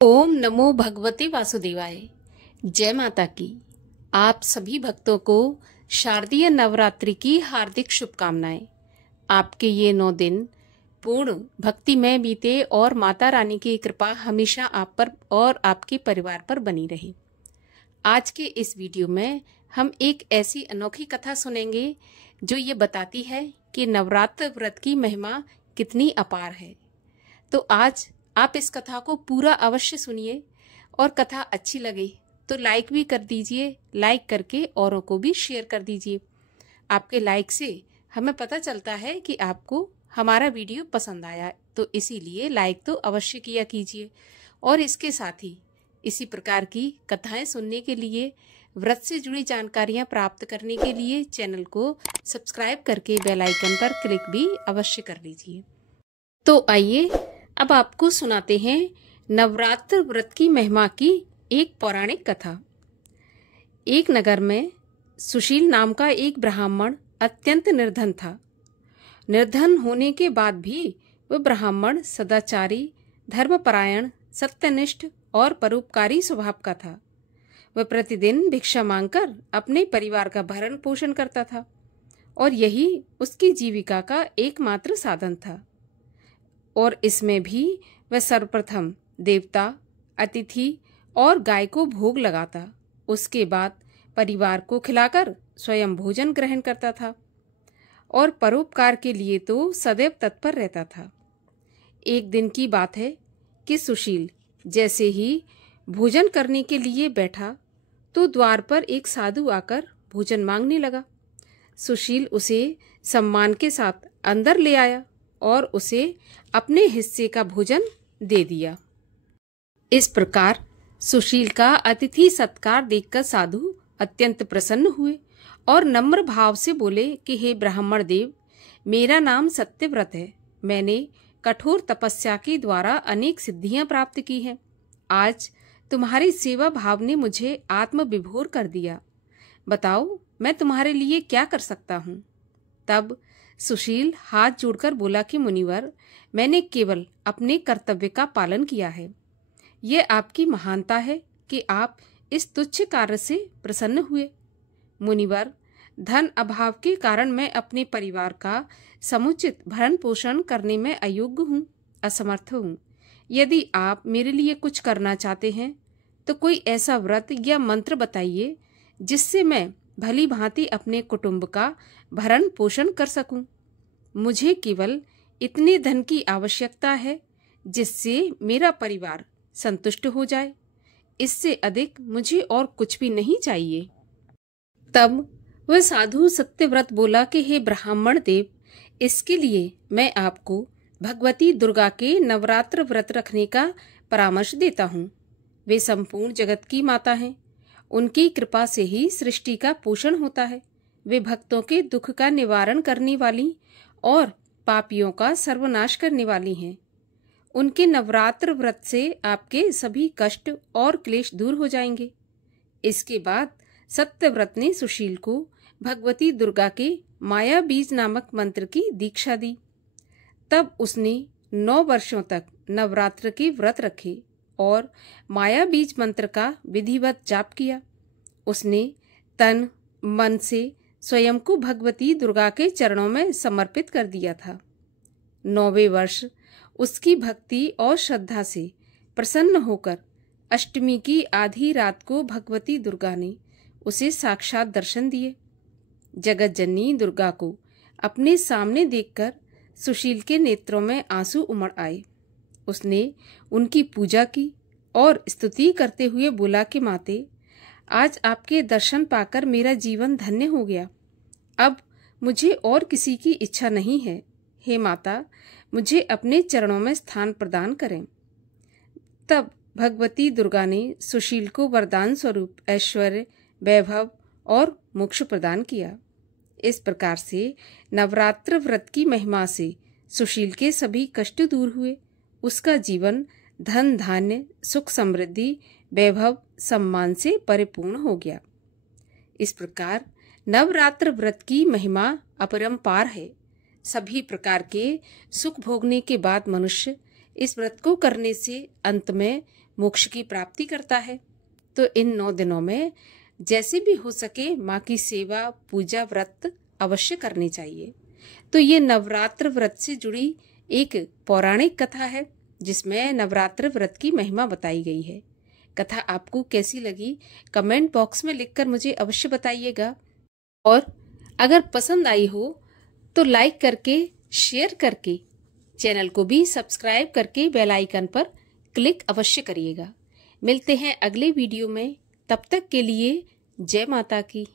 ओम नमो भगवते वासुदेवाय। जय माता की। आप सभी भक्तों को शारदीय नवरात्रि की हार्दिक शुभकामनाएं। आपके ये 9 दिन पूर्ण भक्तिमय बीते और माता रानी की कृपा हमेशा आप पर और आपके परिवार पर बनी रहे। आज के इस वीडियो में हम एक ऐसी अनोखी कथा सुनेंगे जो ये बताती है कि नवरात्र व्रत की महिमा कितनी अपार है। तो आज आप इस कथा को पूरा अवश्य सुनिए और कथा अच्छी लगे तो लाइक भी कर दीजिए। लाइक करके औरों को भी शेयर कर दीजिए। आपके लाइक से हमें पता चलता है कि आपको हमारा वीडियो पसंद आया, तो इसीलिए लाइक तो अवश्य किया कीजिए। और इसके साथ ही इसी प्रकार की कथाएं सुनने के लिए, व्रत से जुड़ी जानकारियां प्राप्त करने के लिए चैनल को सब्सक्राइब करके बेल आइकन पर क्लिक भी अवश्य कर लीजिए। तो आइए अब आपको सुनाते हैं नवरात्र व्रत की महिमा की एक पौराणिक कथा। एक नगर में सुशील नाम का एक ब्राह्मण अत्यंत निर्धन था। निर्धन होने के बाद भी वह ब्राह्मण सदाचारी, धर्मपरायण, सत्यनिष्ठ और परोपकारी स्वभाव का था। वह प्रतिदिन भिक्षा मांगकर अपने परिवार का भरण पोषण करता था और यही उसकी जीविका का एकमात्र साधन था। और इसमें भी वह सर्वप्रथम देवता, अतिथि और गाय को भोग लगाता, उसके बाद परिवार को खिलाकर स्वयं भोजन ग्रहण करता था और परोपकार के लिए तो सदैव तत्पर रहता था। एक दिन की बात है कि सुशील जैसे ही भोजन करने के लिए बैठा तो द्वार पर एक साधु आकर भोजन मांगने लगा। सुशील उसे सम्मान के साथ अंदर ले आया और उसे अपने हिस्से का भोजन दे दिया। इस प्रकार सुशील का अतिथि सत्कार देखकर साधु अत्यंत प्रसन्न हुए और नम्र भाव से बोले कि हे ब्राह्मण देव, मेरा नाम सत्यव्रत है। मैंने कठोर तपस्या के द्वारा अनेक सिद्धियां प्राप्त की हैं। आज तुम्हारी सेवा भाव ने मुझे आत्म विभोर कर दिया। बताओ मैं तुम्हारे लिए क्या कर सकता हूँ। तब सुशील हाथ जोड़कर बोला कि मुनिवर, मैंने केवल अपने कर्तव्य का पालन किया है। यह आपकी महानता है कि आप इस तुच्छ कार्य से प्रसन्न हुए। मुनिवर, धन अभाव के कारण मैं अपने परिवार का समुचित भरण पोषण करने में अयोग्य हूँ, असमर्थ हूँ। यदि आप मेरे लिए कुछ करना चाहते हैं तो कोई ऐसा व्रत या मंत्र बताइए जिससे मैं भली भांति अपने कुटुंब का भरण पोषण कर सकूं। मुझे केवल इतने धन की आवश्यकता है जिससे मेरा परिवार संतुष्ट हो जाए। इससे अधिक मुझे और कुछ भी नहीं चाहिए। तब वह साधु सत्यव्रत बोला कि हे ब्राह्मण देव, इसके लिए मैं आपको भगवती दुर्गा के नवरात्र व्रत रखने का परामर्श देता हूँ। वे संपूर्ण जगत की माता हैं। उनकी कृपा से ही सृष्टि का पोषण होता है। वे भक्तों के दुख का निवारण करने वाली और पापियों का सर्वनाश करने वाली हैं। उनके नवरात्र व्रत से आपके सभी कष्ट और क्लेश दूर हो जाएंगे। इसके बाद सत्यव्रत ने सुशील को भगवती दुर्गा के माया बीज नामक मंत्र की दीक्षा दी। तब उसने 9 वर्षों तक नवरात्र के व्रत रखे और माया बीज मंत्र का विधिवत जाप किया। उसने तन मन से स्वयं को भगवती दुर्गा के चरणों में समर्पित कर दिया था। 9वें वर्ष उसकी भक्ति और श्रद्धा से प्रसन्न होकर अष्टमी की आधी रात को भगवती दुर्गा ने उसे साक्षात दर्शन दिए। जगत जननी दुर्गा को अपने सामने देखकर सुशील के नेत्रों में आंसू उमड़ आए। उसने उनकी पूजा की और स्तुति करते हुए बोला कि माते, आज आपके दर्शन पाकर मेरा जीवन धन्य हो गया। अब मुझे और किसी की इच्छा नहीं है। हे माता, मुझे अपने चरणों में स्थान प्रदान करें। तब भगवती दुर्गा ने सुशील को वरदान स्वरूप ऐश्वर्य, वैभव और मोक्ष प्रदान किया। इस प्रकार से नवरात्र व्रत की महिमा से सुशील के सभी कष्ट दूर हुए। उसका जीवन धन धान्य, सुख समृद्धि, वैभव, सम्मान से परिपूर्ण हो गया। इस प्रकार नवरात्र व्रत की महिमा अपरंपार है। सभी प्रकार के सुख भोगने के बाद मनुष्य इस व्रत को करने से अंत में मोक्ष की प्राप्ति करता है। तो इन 9 दिनों में जैसे भी हो सके माँ की सेवा, पूजा, व्रत अवश्य करनी चाहिए। तो ये नवरात्र व्रत से जुड़ी एक पौराणिक कथा है जिसमें नवरात्र व्रत की महिमा बताई गई है। कथा आपको कैसी लगी कमेंट बॉक्स में लिखकर मुझे अवश्य बताइएगा, और अगर पसंद आई हो तो लाइक करके, शेयर करके, चैनल को भी सब्सक्राइब करके बेल आइकन पर क्लिक अवश्य करिएगा। मिलते हैं अगले वीडियो में, तब तक के लिए जय माता की।